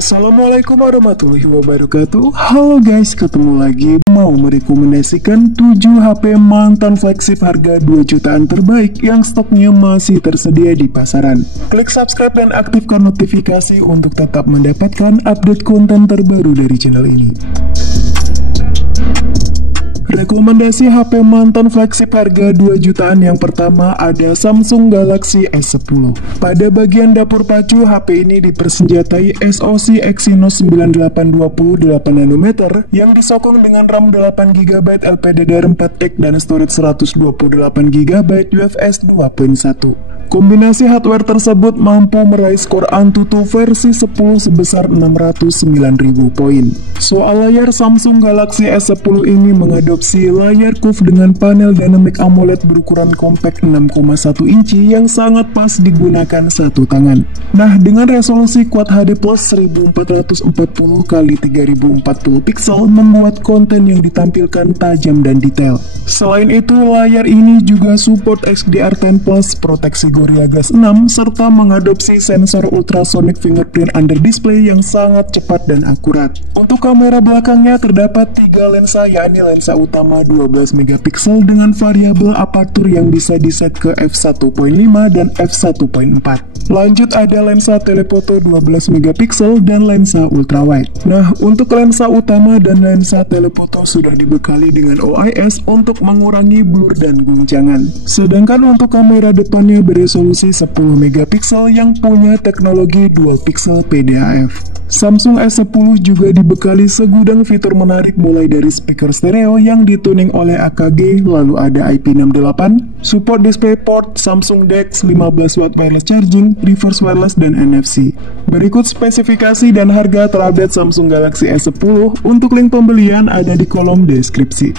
Assalamualaikum warahmatullahi wabarakatuh. Halo guys, ketemu lagi. Mau merekomendasikan 7 HP mantan flagship harga 2 jutaan terbaik yang stoknya masih tersedia di pasaran. Klik subscribe dan aktifkan notifikasi untuk tetap mendapatkan update konten terbaru dari channel ini. Rekomendasi HP mantan flagship harga 2 jutaan yang pertama ada Samsung Galaxy S10. Pada bagian dapur pacu, HP ini dipersenjatai SoC Exynos 9820 8nm yang disokong dengan RAM 8GB LPDDR4X dan storage 128GB UFS 2.1. Kombinasi hardware tersebut mampu meraih skor Antutu versi 10 sebesar 609.000 poin. Soal layar, Samsung Galaxy S10 ini mengadopsi layar curve dengan panel dynamic AMOLED berukuran compact 6,1 inci yang sangat pas digunakan satu tangan. Nah, dengan resolusi Quad HD Plus 1440 x 3040 pixel membuat konten yang ditampilkan tajam dan detail. Selain itu, layar ini juga support XDR10 Plus, proteksi Gorilla Glass 6, serta mengadopsi sensor ultrasonic fingerprint under display yang sangat cepat dan akurat. Untuk kamera belakangnya terdapat 3 lensa, yakni lensa utama 12 megapiksel dengan variabel aperture yang bisa diset ke f1.5 dan f1.4. Lanjut ada lensa telefoto 12 megapiksel dan lensa ultrawide. Nah, untuk lensa utama dan lensa telefoto sudah dibekali dengan OIS untuk mengurangi blur dan guncangan. Sedangkan untuk kamera depannya beresolusi 10 megapiksel yang punya teknologi dual pixel PDAF. Samsung S10 juga dibekali segudang fitur menarik mulai dari speaker stereo yang dituning oleh AKG, lalu ada IP68, support DisplayPort, Samsung DeX, 15W wireless charging, reverse wireless, dan NFC. Berikut spesifikasi dan harga terupdate Samsung Galaxy S10. Untuk link pembelian ada di kolom deskripsi.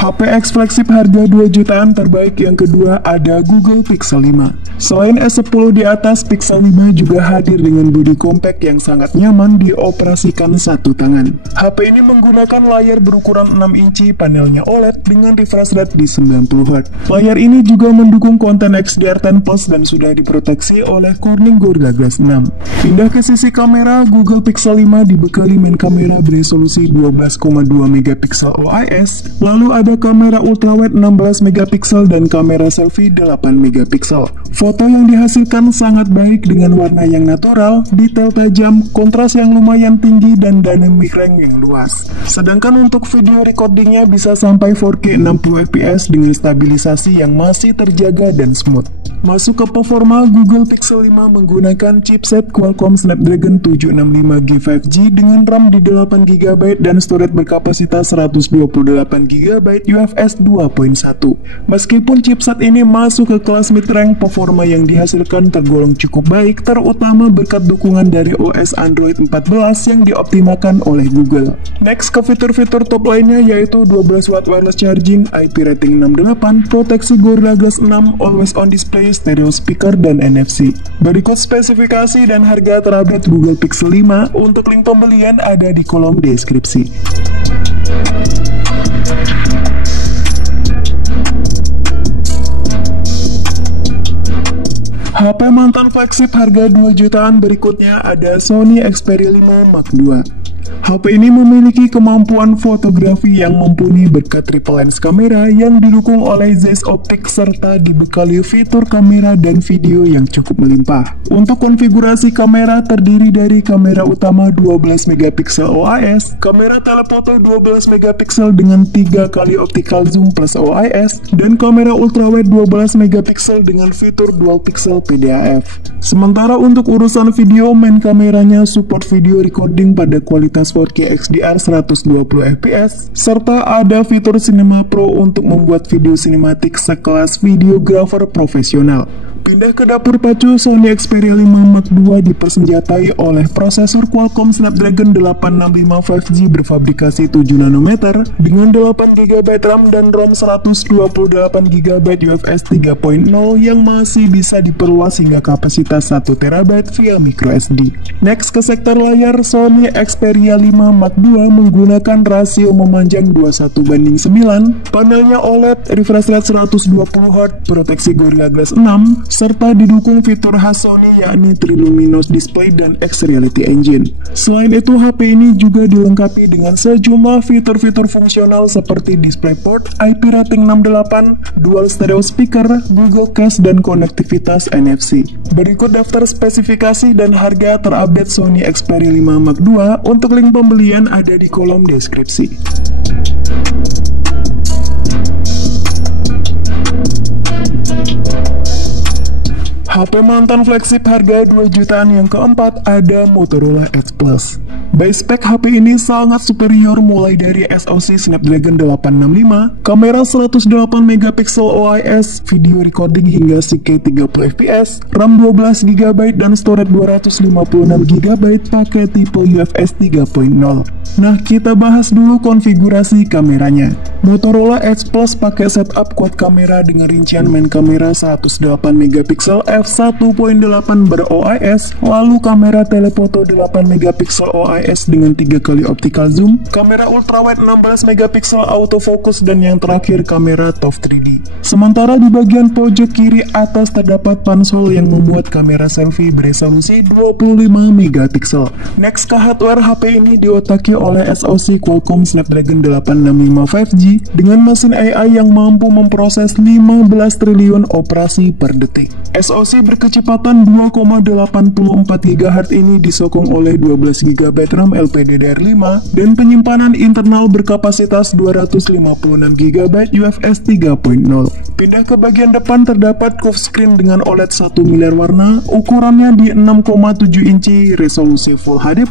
HP X flagship harga 2 jutaan terbaik yang kedua ada Google Pixel 5. Selain S10 di atas, Pixel 5 juga hadir dengan bodi compact yang sangat nyaman dioperasikan satu tangan. HP ini menggunakan layar berukuran 6 inci, panelnya OLED dengan refresh rate di 90Hz. Layar ini juga mendukung konten XDR10 Plus dan sudah diproteksi oleh Corning Gorilla Glass 6. Pindah ke sisi kamera, Google Pixel 5 dibekali main kamera beresolusi 12,2 megapiksel OIS, lalu ada kamera ultrawide 16 megapiksel dan kamera selfie 8 megapiksel. Foto yang dihasilkan sangat baik dengan warna yang natural, detail tajam, kontras yang lumayan tinggi, dan dynamic range yang luas. Sedangkan untuk video recordingnya bisa sampai 4K 60fps dengan stabilisasi yang masih terjaga dan smooth. Masuk ke performa, Google Pixel 5 menggunakan chipset Qualcomm Snapdragon 765G 5G dengan RAM di 8GB dan storage berkapasitas 128GB UFS 2.1. Meskipun chipset ini masuk ke kelas mid-range, performa yang dihasilkan tergolong cukup baik, terutama berkat dukungan dari OS Android 14 yang dioptimalkan oleh Google. Next ke fitur-fitur top lainnya yaitu 12W wireless charging, IP rating 68, proteksi Gorilla Glass 6, always on display, stereo speaker, dan NFC. Berikut spesifikasi dan harga terupdate Google Pixel 5. Untuk link pembelian ada di kolom deskripsi. HP mantan flagship harga 2 jutaan berikutnya ada Sony Xperia 5 Mark II. HP ini memiliki kemampuan fotografi yang mumpuni berkat triple lens kamera yang didukung oleh Zeiss Optics serta dibekali fitur kamera dan video yang cukup melimpah. Untuk konfigurasi kamera terdiri dari kamera utama 12 megapiksel OIS, kamera telefoto 12 megapiksel dengan 3 kali optical zoom plus OIS, dan kamera ultrawide 12 megapiksel dengan fitur dual pixel PDAF. Sementara untuk urusan video, main kameranya support video recording pada kualitas 4K XDR 120fps, serta ada fitur Cinema Pro untuk membuat video sinematik sekelas videographer profesional. Pindah ke dapur pacu, Sony Xperia 5 Mark II dipersenjatai oleh prosesor Qualcomm Snapdragon 865 5G berfabrikasi 7 nanometer dengan 8GB RAM dan ROM 128GB UFS 3.0 yang masih bisa diperluas hingga kapasitas 1TB via microSD. Next ke sektor layar, Sony Xperia 5 Mark II menggunakan rasio memanjang 21:9, panelnya OLED, refresh rate 120Hz, proteksi Gorilla Glass 6, serta didukung fitur khas Sony yakni Triluminos Display dan X-Reality Engine. Selain itu, HP ini juga dilengkapi dengan sejumlah fitur-fitur fungsional seperti DisplayPort, IP rating 68, dual stereo speaker, Google Cast, dan konektivitas NFC. Berikut daftar spesifikasi dan harga terupdate Sony Xperia 5 Mark II. Untuk link pembelian ada di kolom deskripsi. HP mantan flagship harga 2 jutaan yang keempat ada Motorola Edge Plus. By spek HP ini sangat superior mulai dari SoC Snapdragon 865, kamera 108MP OIS, video recording hingga 4K 30fps, RAM 12GB dan storage 256GB pakai tipe UFS 3.0. Nah, kita bahas dulu konfigurasi kameranya. Motorola Edge Plus pakai setup quad kamera dengan rincian main kamera 108MP f1.8 ber-OIS, lalu kamera telefoto 8MP OIS dengan 3 kali optical zoom, kamera ultrawide 16MP autofocus, dan yang terakhir kamera TOF 3D. Sementara di bagian pojok kiri atas terdapat pansel yang membuat kamera selfie beresolusi 25MP. Next ke hardware, HP ini diotaki oleh SoC Qualcomm Snapdragon 865 5G dengan mesin AI yang mampu memproses 15 triliun operasi per detik. SoC berkecepatan 2,84 GHz ini disokong oleh 12GB RAM LPDDR5 dan penyimpanan internal berkapasitas 256GB UFS 3.0. Pindah ke bagian depan, terdapat curved screen dengan OLED 1 miliar warna, ukurannya di 6,7 inci, resolusi Full HD+,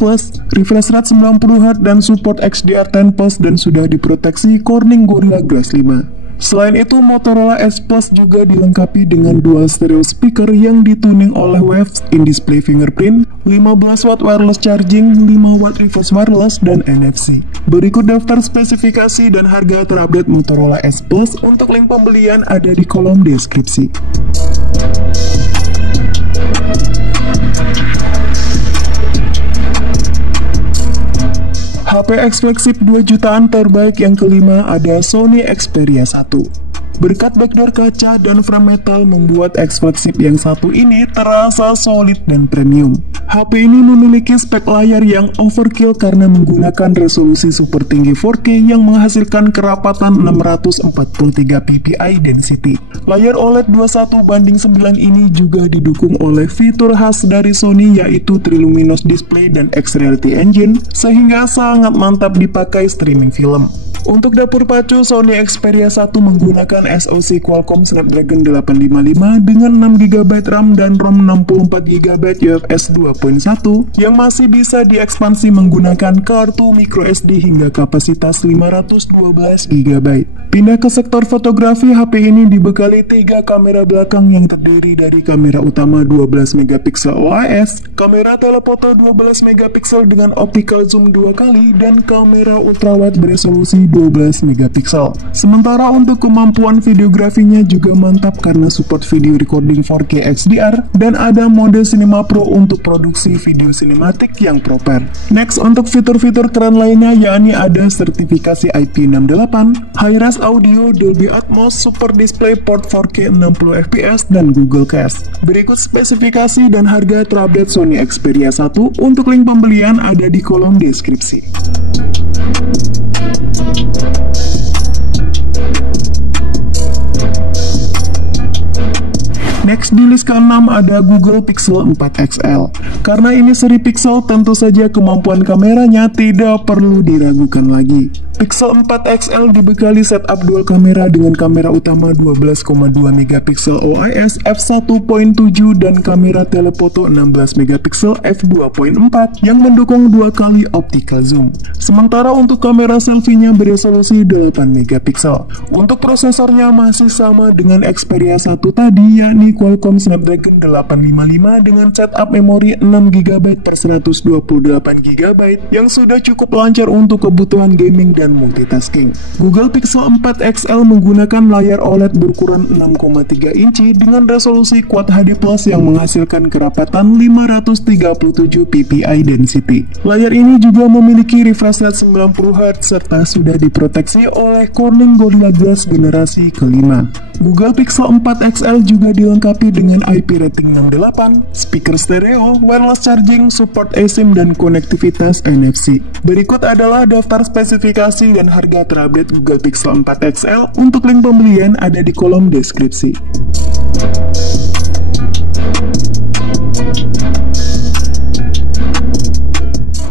refresh rate 90Hz dan support XDR10+ dan sudah diproteksi Corning Gorilla Glass 5. Selain itu, Motorola Edge Plus juga dilengkapi dengan dual stereo speaker yang dituning oleh Waves in-display fingerprint, 15W wireless charging, 5W reverse wireless, dan NFC. Berikut daftar spesifikasi dan harga terupdate Motorola Edge Plus. Untuk link pembelian ada di kolom deskripsi. HP eksklusif 2 jutaan terbaik yang kelima ada Sony Xperia 1. Berkat backdoor kaca dan frame metal membuat X flagship yang satu ini terasa solid dan premium. HP ini memiliki spek layar yang overkill karena menggunakan resolusi super tinggi 4K yang menghasilkan kerapatan 643 ppi density. Layar OLED 21:9 ini juga didukung oleh fitur khas dari Sony yaitu Triluminos Display dan X-Reality Engine sehingga sangat mantap dipakai streaming film. Untuk dapur pacu, Sony Xperia 1 menggunakan SoC Qualcomm Snapdragon 855 dengan 6GB RAM dan ROM 64GB UFS 2.1 yang masih bisa diekspansi menggunakan kartu microSD hingga kapasitas 512GB. Pindah ke sektor fotografi, HP ini dibekali 3 kamera belakang yang terdiri dari kamera utama 12MP OIS, kamera telefoto 12MP dengan optical zoom 2 kali, dan kamera ultrawide beresolusi 12MP. Sementara untuk kemampuan videografinya juga mantap karena support video recording 4K XDR dan ada mode Cinema Pro untuk produksi video sinematik yang proper. Next, untuk fitur-fitur keren lainnya yakni ada sertifikasi IP68, high-res audio, Dolby Atmos, Super Display Port 4K 60fps, dan Google Cast. Berikut spesifikasi dan harga terupdate Sony Xperia 1. Untuk link pembelian ada di kolom deskripsi. Next di list ke-6 ada Google Pixel 4 XL. Karena ini seri Pixel, tentu saja kemampuan kameranya tidak perlu diragukan lagi. Pixel 4 XL dibekali setup dual kamera dengan kamera utama 12,2 megapiksel OIS f1.7 dan kamera telefoto 16 megapiksel f2.4 yang mendukung 2 kali optical zoom. Sementara untuk kamera selfie-nya beresolusi 8 megapiksel. Untuk prosesornya masih sama dengan Xperia 1 tadi, yakni Qualcomm Snapdragon 855 dengan setup memori 6GB per 128GB yang sudah cukup lancar untuk kebutuhan gaming dan multitasking. Google Pixel 4 XL menggunakan layar OLED berukuran 6,3 inci dengan resolusi Quad HD Plus yang menghasilkan kerapatan 537 ppi density. Layar ini juga memiliki refresh rate 90Hz serta sudah diproteksi oleh Corning Gorilla Glass generasi kelima. Google Pixel 4 XL juga dilengkapi dengan IP rating 68, speaker stereo, wireless charging, support eSIM, dan konektivitas NFC. Berikut adalah daftar spesifikasi dan harga terupdate Google Pixel 4 XL. Untuk link pembelian ada di kolom deskripsi.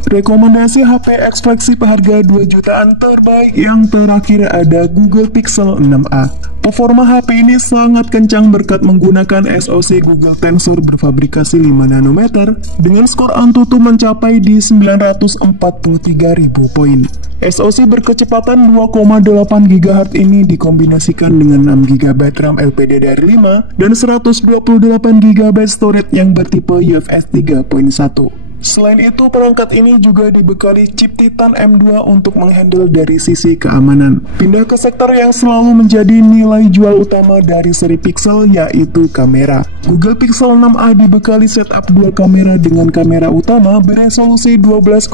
Rekomendasi HP eksklusif harga 2 jutaan terbaik yang terakhir ada Google Pixel 6a. Performa HP ini sangat kencang berkat menggunakan SoC Google Tensor berfabrikasi 5 nanometer dengan skor Antutu mencapai di 943.000 poin. SoC berkecepatan 2,8 GHz ini dikombinasikan dengan 6 GB RAM LPDDR5 dan 128 GB storage yang bertipe UFS 3.1. Selain itu, perangkat ini juga dibekali chip Titan M2 untuk menghandle dari sisi keamanan. Pindah ke sektor yang selalu menjadi nilai jual utama dari seri Pixel, yaitu kamera. Google Pixel 6a dibekali setup dual kamera dengan kamera utama beresolusi 12,2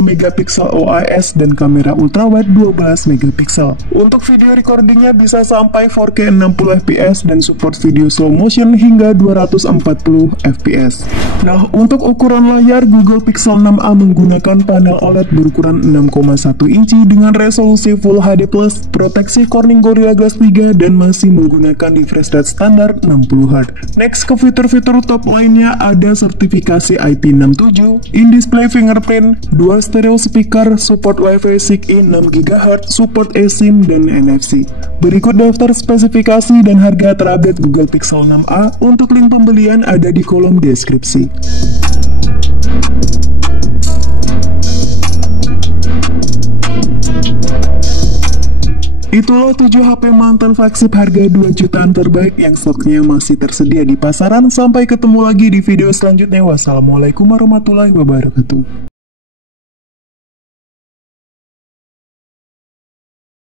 megapiksel OIS dan kamera ultrawide 12 megapiksel. Untuk video recordingnya bisa sampai 4K 60 fps dan support video slow motion hingga 240 fps. Nah, untuk ukuran layar, Google Pixel 6a menggunakan panel OLED berukuran 6,1 inci dengan resolusi Full HD+, proteksi Corning Gorilla Glass 3, dan masih menggunakan refresh rate standar 60Hz. Next ke fitur-fitur top lainnya ada sertifikasi IP67, in-display fingerprint, dual stereo speaker, support Wi-Fi 6E 6 GHz, support eSIM, dan NFC. Berikut daftar spesifikasi dan harga terupdate Google Pixel 6a. Untuk link pembelian ada di kolom deskripsi. Itulah 7 HP mantan flagship harga 2 jutaan terbaik yang stoknya masih tersedia di pasaran. Sampai ketemu lagi di video selanjutnya. Wassalamualaikum warahmatullahi wabarakatuh.